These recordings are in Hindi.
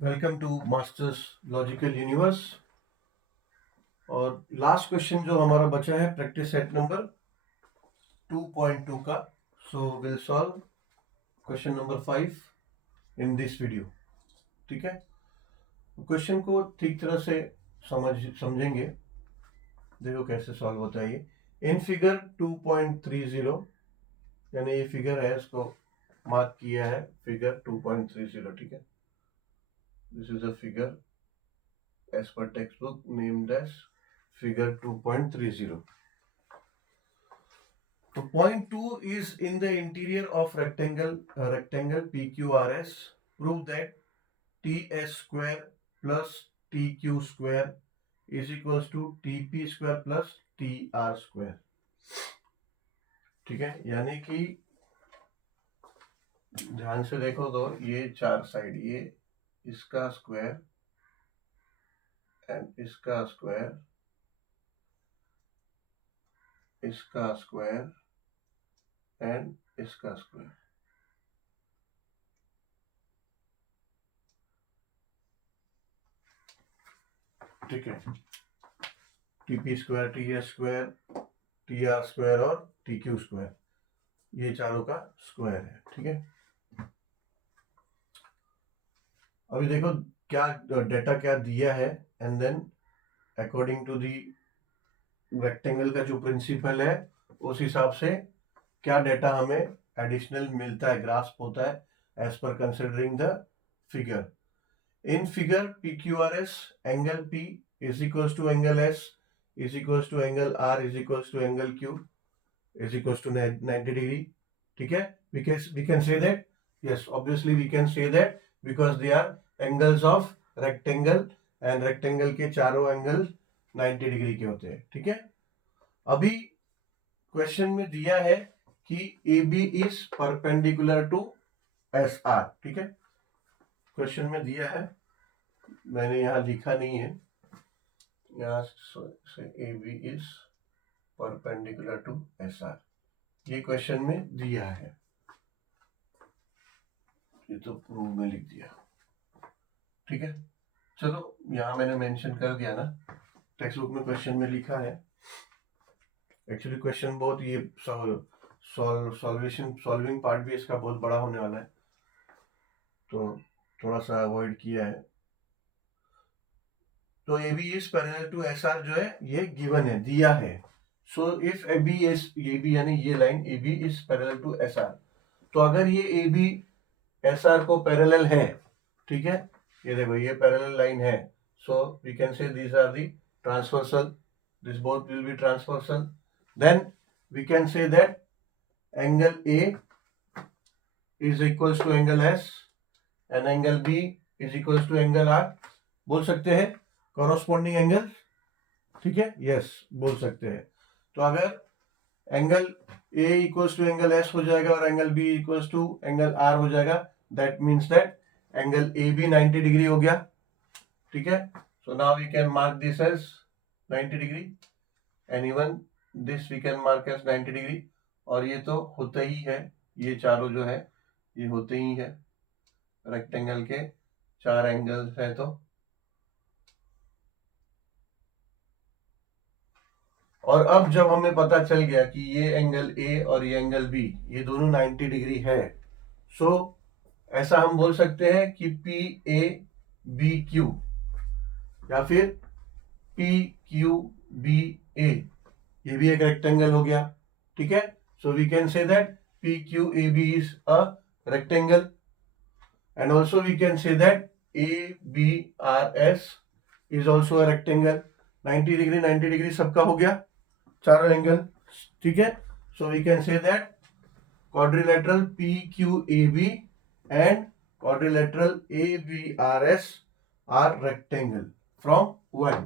Welcome to Masters Logical Universe. और लास्ट क्वेश्चन जो हमारा बचा है प्रैक्टिस सेट नंबर 2.2 का। So will solve question number 5 in this video. ठीक है, क्वेश्चन को ठीक तरह से समझेंगे। देखो कैसे सॉल्व होता है ये। इन फिगर 2.30, यानी ये फिगर है, इसको मार्क किया है फिगर 2.30। ठीक है, this is a figure as per textbook named as figure 2.30. So point 2 is in the interior of rectangle PQRS. Prove that TS square plus TQ square is equals to TP square plus TR square. ठीक है, यानी कि ध्यान से देखो तो ये चार साइड, ये इसका स्क्वायर एंड इसका स्क्वायर, इसका स्क्वायर एंड इसका स्क्वायर। ठीक है, TP square, T S square, T R square और टी क्यू स्क्वायर, ये चारों का स्क्वायर है। ठीक है, अभी देखो क्या डेटा क्या दिया है, and then according to the rectangle का जो प्रिंसिपल है उस हिसाब से क्या डेटा हमें एडिशनल मिलता है, ग्रास्प होता है एज पर considering the figure. In figure P Q R S, angle P is equals to angle S is equals to angle R is equals to angle Q is equals to 90 degree. ठीक है, we can say that, yes, obviously we can say that because they are angles of rectangle and rectangle के चारों एंगल 90 डिग्री के होते हैं। ठीक है, अभी क्वेश्चन में दिया है कि AB is perpendicular to SR। ठीक है, क्वेश्चन में दिया है, मैंने यहाँ लिखा नहीं है, यहाँ से AB is perpendicular to SR, ये क्वेश्चन में दिया है, ये तो प्रूव में लिख दिया। ठीक है, चलो यहां मैंने मेंशन कर दिया ना, टेक्स्ट बुक में क्वेश्चन में लिखा है। एक्चुअली क्वेश्चन बहुत ये सॉल्विंग पार्ट भी इसका बहुत बड़ा होने वाला है, तो थोड़ा सा अवॉइड किया है। तो A B is parallel to S R जो है ये गिवन है, दिया है। So if A B is, A B यानी ये line A B is parallel to S R, तो अगर ये ए बी एस आर को पैरेलल है, ठीक है, ये देखो ये पैरेलल लाइन है, so we can say these are the transversal, this both will be transversal, then we can say that angle A is equals to angle S and angle B is equals to angle R, बोल सकते हैं कॉरस्पॉन्डिंग एंगल। ठीक है, यस बोल सकते हैं। तो अगर angle A equals to angle S हो जाएगा और angle B equals to angle R हो जाएगा, that means that angle A B 90 degree हो गया। ठीक है, so now we can mark this as 90 degree and even this we can mark as 90 degree, और ये तो होता ही है, ये चारों जो है ये होते ही है, रेक्टेंगल के चार एंगल्स है। तो और अब जब हमें पता चल गया कि ये एंगल ए और ये एंगल बी ये दोनों 90 डिग्री है, सो ऐसा हम बोल सकते हैं कि पी ए बी क्यू या फिर पी क्यू बी ए, ये भी एक रेक्टेंगल हो गया। ठीक है, so we can say that P Q A B is a rectangle, and also we can say that A B R S is also a rectangle. 90 degree 90 degree सबका हो गया, चारों एंगल। ठीक है, so we can say that quadrilateral PQAB and quadrilateral ABRS are rectangle from 1।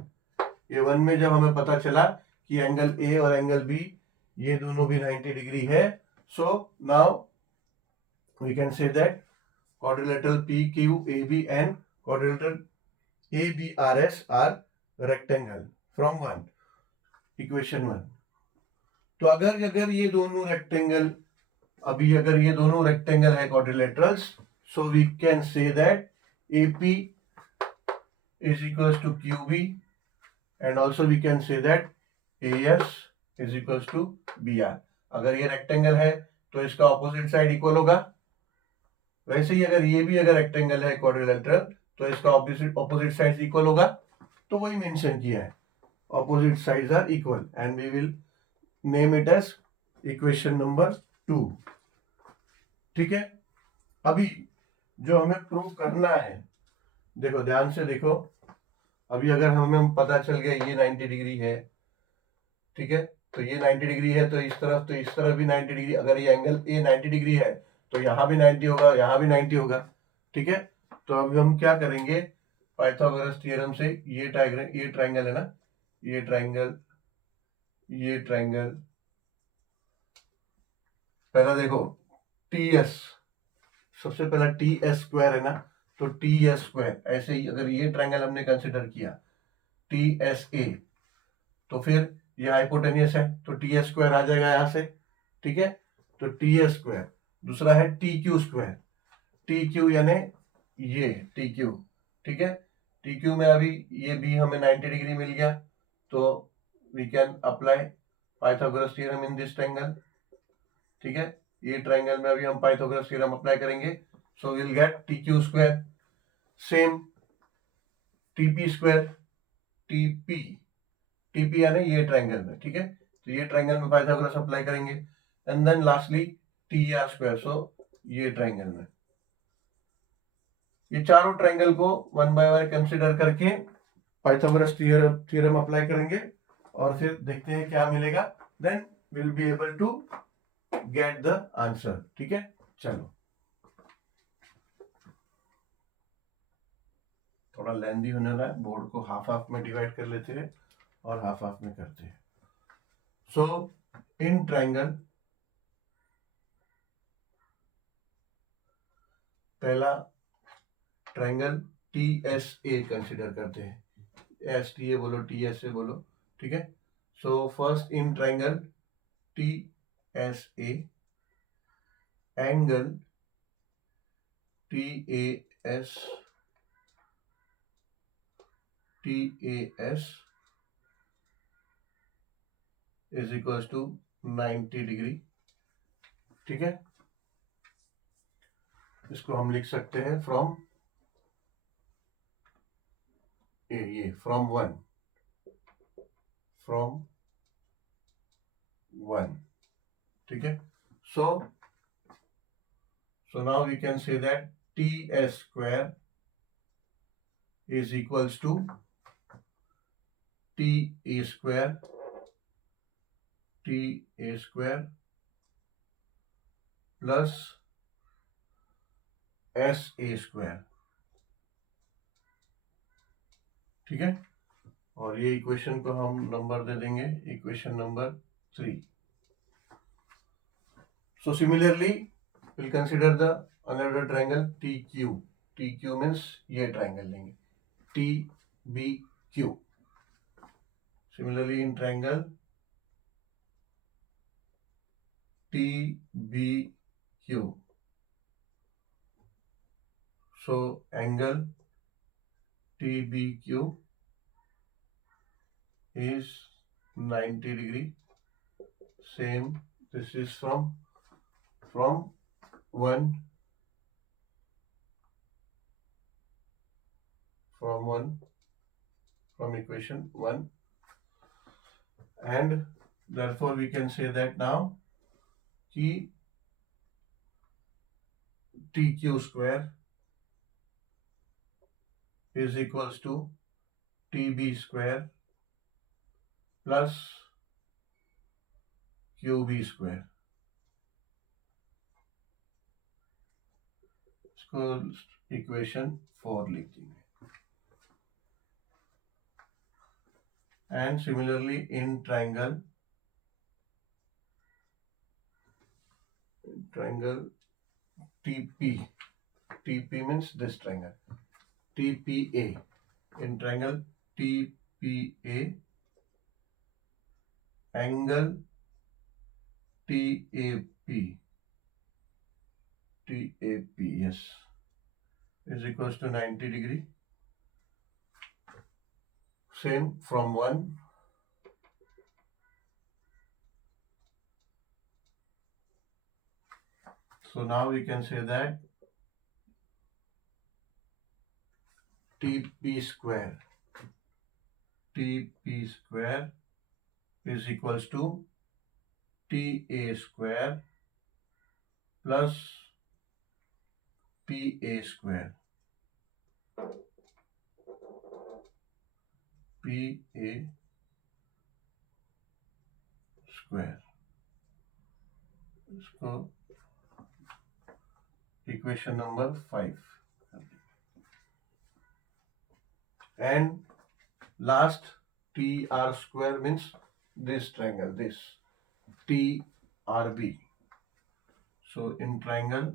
ये 1 में जब हमें पता चला कि एंगल A और एंगल B ये दोनों भी 90 डिग्री है, so now we can say that quadrilateral PQAB and quadrilateral ABRS are rectangle from 1, equation 1। तो अगर ये दोनों रेक्टेंगल, अभी अगर ये दोनों रेक्टेंगल है quadrilaterals, so we can say that AP is equals to QB, and also we can say that AS is equals to BR. अगर ये रेक्टेंगल है तो इसका ऑपोजिट साइड इक्वल होगा, वैसे ही अगर ये भी अगर रेक्टेंगल है क्वाड्रिलेटरल तो इसका ऑपोजिट साइड इक्वल होगा, तो वही मेंशन किया है, opposite sides are equal and we will name it as equation number 2। ठीक है, अभी जो हमें प्रूव करना है, देखो ध्यान से देखो, अभी अगर हमें पता चल गया ये 90 डिग्री है, ठीक है, तो ये 90 डिग्री है, तो इस तरफ भी 90 डिग्री, अगर ये एंगल ए 90 डिग्री है तो यहाँ भी 90 होगा, यहाँ भी 90 होगा। ठीक है, तो अभी हम क्या करेंगे, पाइथागोरस थ्योरम से ये ट्राइंगल है ना, ये ट्राइंगल पहला देखो टीएस, सबसे पहला टीएस स्क्वायर है ना, तो टीएस स्क्वायर, ऐसे ही अगर ये ट्राइंगल हमने कंसिडर किया टीएसए, तो फिर ये हाइपोटेनियस है तो टीएस स्क्वायर आ जाएगा यहां से। ठीक है, तो टीएस स्क्वायर, दूसरा है T Q square, T Q यानी ये टी क्यू। ठीक है, टी क्यू में अभी ये भी हमें 90 डिग्री मिल गया, तो we can apply Pythagoras theorem in this triangle. ठीक है, ये ट्रायंगल में अभी हम पाइथागोरस थ्योरम अप्लाई करेंगे, so will get T Q square, same TP square, TP यानी ये ट्रायंगल में। ठीक है, तो ये ट्रायंगल में पाइथागोरस अप्लाई करेंगे, and then lastly T R square, so ये ट्रायंगल में, ये चारों ट्रायंगल को वन बाय वन कंसिडर करके पाइथागोरस थ्योरम अप्लाई करेंगे और फिर देखते हैं क्या मिलेगा, then will be able to get the answer. ठीक है, चलो थोड़ा लेंदी होने रहा है, बोर्ड को हाफ हाफ में डिवाइड कर लेते हैं और हाफ हाफ में करते हैं। सो इन ट्रायंगल, पहला ट्रायंगल टी एस ए कंसिडर करते हैं, एस टी ए बोलो, टी एस ए बोलो। ठीक है, so first in triangle T S A, angle T A S is equal to 90 degree. ठीक है, इसको हम लिख सकते हैं फ्रॉम फ्रॉम वन। ठीक है, so now we can say that T S square is equals to T A square plus S A square. ठीक है, और ये इक्वेशन को हम नंबर दे देंगे equation number 3। So similarly will consider the another triangle T Q means ये ट्रायंगल लेंगे T B Q. Similarly in triangle T B Q, so angle TBQ is 90 degree, same, this is from equation 1, and therefore we can say that now कि TQ square is equals to TB square plus QB square। इसको इक्वेशन 4 लिख देंगे। And similarly in triangle TP means this triangle, TPA, in triangle TPA, angle TAP, yes, is equals to 90 degree, same from 1. So now we can say that TP square is equals to TA square plus PA square. PA square. इसको equation number 5. And last TR square means this triangle, this TRB. So in triangle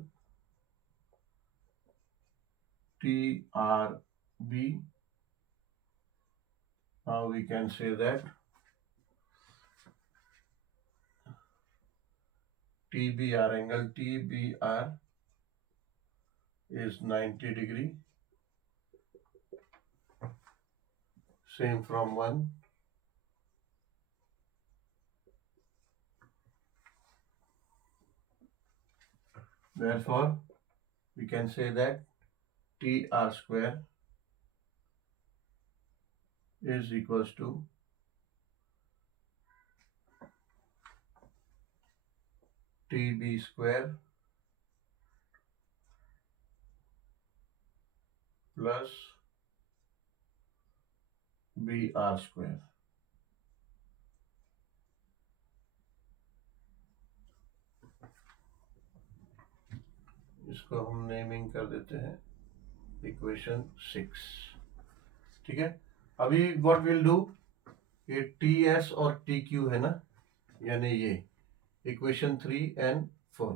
TRB, now we can say that TBR, angle TBR is 90 degree, same from 1. Therefore we can say that TR square is equals to TB square plus BR square. इसको हम नेमिंग कर देते हैं इक्वेशन 6. ठीक है, अभी व्हाट विल डू, ये TS और TQ है ना, यानी ये इक्वेशन 3 and 4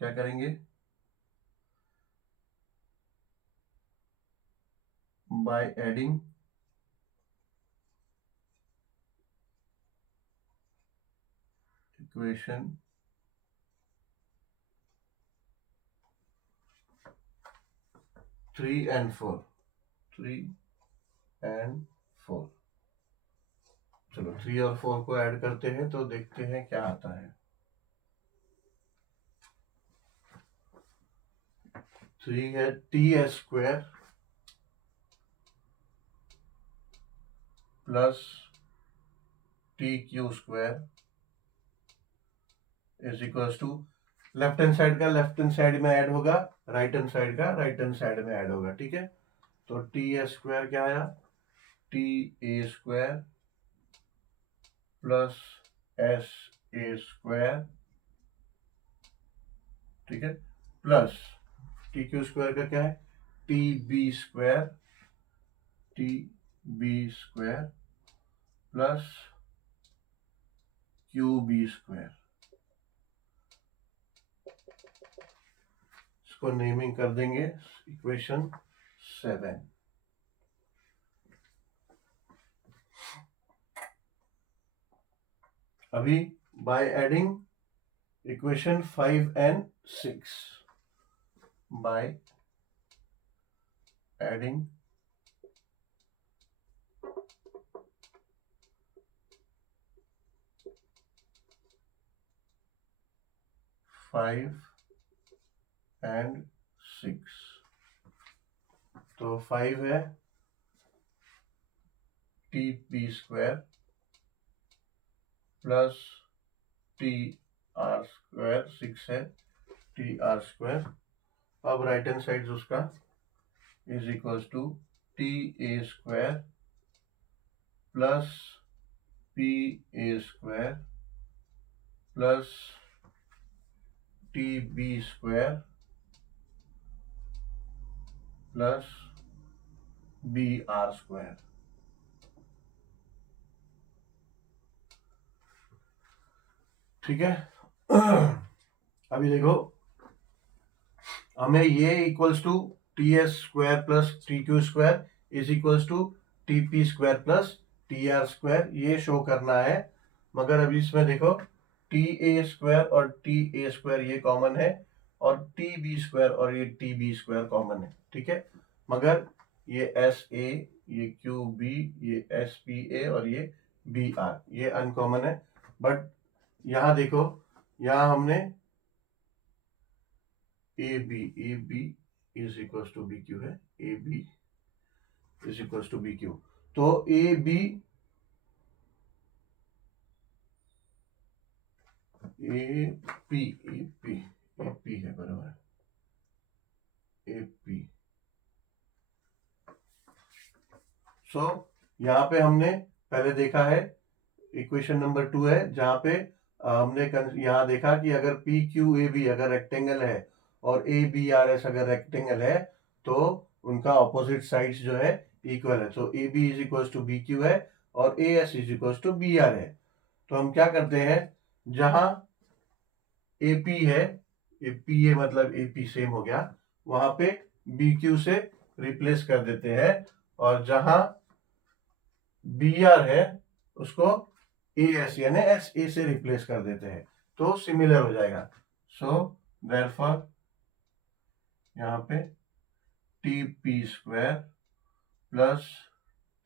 क्या करेंगे, by adding equation 3 and 4. चलो 3 और 4 को ऐड करते हैं तो देखते हैं क्या आता है. 3 है TS square plus TQ square is equals to, left hand side का लेफ्ट हैंड साइड में ऐड होगा, राइट हैंड साइड का राइट हैंड साइड में ऐड होगा. ठीक है, तो TS स्क्वायर क्या आया, TA square plus SA square, ठीक है, प्लस TQ स्क्वायर का क्या है, TB square plus QB square. इसको नेमिंग कर देंगे इक्वेशन 7. अभी by adding equation 5 and 6, by adding and 6, तो 5 है TP square plus TR square, 6 है TR स्क्वायर. अब राइट हैंड साइड उसका is equals to TA square plus PA square plus TB square plus BR square. ठीक है, अभी देखो हमें ये equals to TS square plus TQ square is equals to TP square plus TR square ये शो करना है. मगर अभी इसमें देखो TA स्क्वायर और TA स्क्वायर ये कॉमन है और TB स्क्वायर और ये TB स्क्वायर कॉमन है. ठीक है, मगर ये SA ये क्यू बी, ये एस पी ए और ये बी आर, ये अनकॉमन है। बट यहाँ देखो, यहाँ हमने A B is equal to B Q है, A B is equal to B Q. तो ए बी ए पी है, बराबर, ए पी। सो यहाँ पे हमने पहले देखा है, इक्वेशन नंबर 2 है, जहां पे हमने यहाँ देखा कि अगर पी क्यू ए बी अगर रेक्टेंगल है और ए बी आर एस अगर रेक्टेंगल है, तो उनका ऑपोजिट साइड्स जो है इक्वल है। तो A B is equal to B Q है और A S is equal to B R है। तो हम क्या करते हैं, जहां ए पी है, ए पी ए मतलब ए पी सेम हो गया, वहां पे बी क्यू से रिप्लेस कर देते हैं, और जहां बी आर है उसको ए एस यानी एस ए से रिप्लेस कर देते हैं, तो सिमिलर हो जाएगा। सो देयरफॉर यहाँ पे T P square plus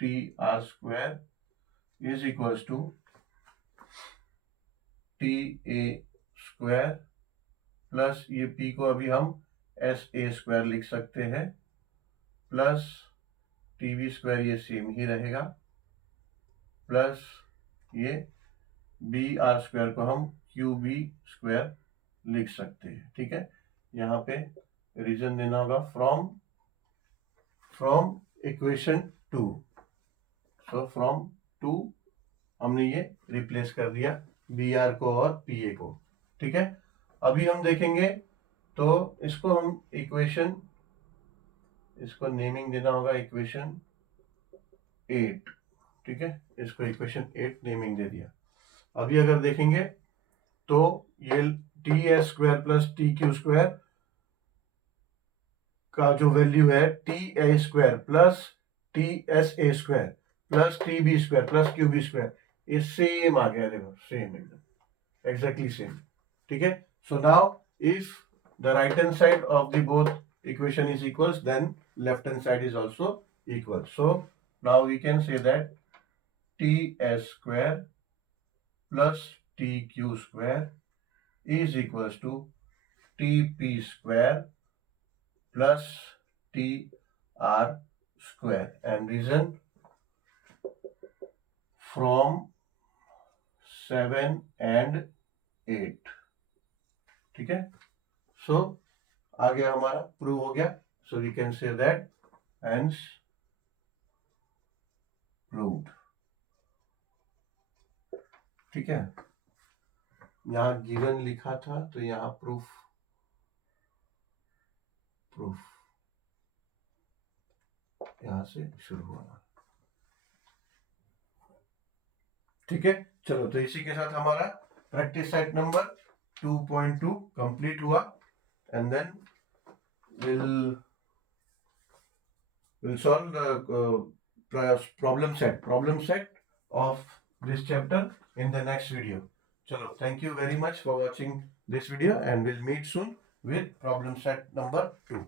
T R square is equal to T A square plus ये पी को अभी हम एस ए स्क्वायर लिख सकते हैं, प्लस टी बी स्क्वायर ये सेम ही रहेगा, प्लस ये बी आर स्क्वायर को हम क्यू बी स्क्वायर लिख सकते हैं। ठीक है, यहाँ पे रीजन देना होगा फ्रॉम इक्वेशन 2। सो फ्रॉम 2 हमने ये रिप्लेस कर दिया बी आर को और पी ए को। ठीक है, अभी हम देखेंगे, तो इसको हम इक्वेशन, इसको नेमिंग देना होगा इक्वेशन 8। ठीक है, इसको इक्वेशन 8 नेमिंग दे दिया। अभी अगर देखेंगे तो ये T S square plus T Q square का जो वैल्यू है T A square plus T S A square plus T B square plus Q B square, ये सेम आ गया, देखो सेम एकदम एग्जैक्टली सेम। ठीक है, so now if the right hand side of the both equation is equals, then left hand side is also equal. So now we can say that T S square plus T Q square is equals to TP square plus TR square, and reason from 7 and 8। ठीक है, सो आ गया हमारा, प्रूव हो गया। So we can say that hence proved। ठीक है, यहाँ गिवन लिखा था तो यहाँ प्रूफ यहाँ से शुरू हुआ। ठीक है, चलो, तो इसी के साथ हमारा प्रैक्टिस सेट नंबर 2.2 कंप्लीट हुआ, and then we'll solve the problem set of this chapter in the next video. Chalo, thank you very much for watching this video, and we'll meet soon with problem set number 2.